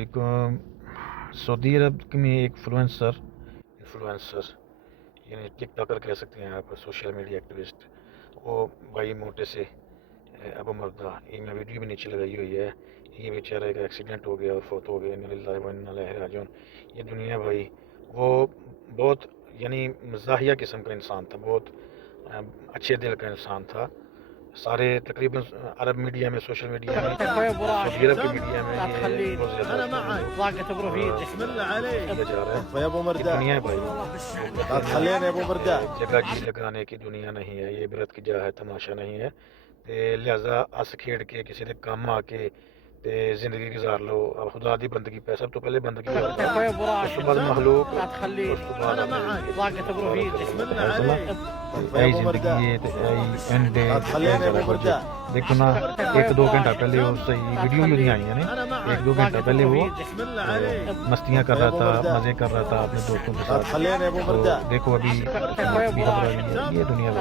علیکم۔ سعودی عرب میں ایک انفلوئنسر یعنی ٹک ٹاکر کہہ سکتے ہیں آپ، سوشل میڈیا ایکٹیوسٹ، وہ بھائی موٹے سے ابو مردہ یہ میں ویڈیو بھی نیچے لگائی ہوئی ہے، یہ بیچارے کا ایکسیڈنٹ ہو گیا اور فوت ہو گیا، انا للہ و انا الیہ راجعون۔ یہ دنیا بھائی وہ بہت یعنی مزاحیہ قسم کا انسان تھا، بہت اچھے دل کا انسان تھا۔ سارے تقریباً عرب میڈیا میں، سوشل میڈیا میں، سعودی عرب کے میڈیا میں یہ بہت زیادہ کیا جا رہا ہے۔ یہ دنیا ہے بھائی، جگہ جی لگانے کی دنیا نہیں ہے، یہ عبرت کی جگہ ہے، تماشا نہیں ہے۔ لہٰذا ہس کھیڑ کے کسی کے کام آ کے تے زندگی گزار لو، اب خدا دی بندگی پہ سب تو پہلے بندگی اس تو بعد مخلوق، اس تو بعد اپنی زندگی ہے تے اینڈ دیکھو نا، 1-2 گھنٹہ پہلے وہ صحیح ویڈیو بھی نہیں آئی ہیں، 1-2 گھنٹہ پہلے وہ مستیاں کر رہا تھا، مزے کر رہا تھا اپنے دوستوں کے ساتھ۔ دیکھو ابھی خبر آئی ہے، یہ دنیا ہے۔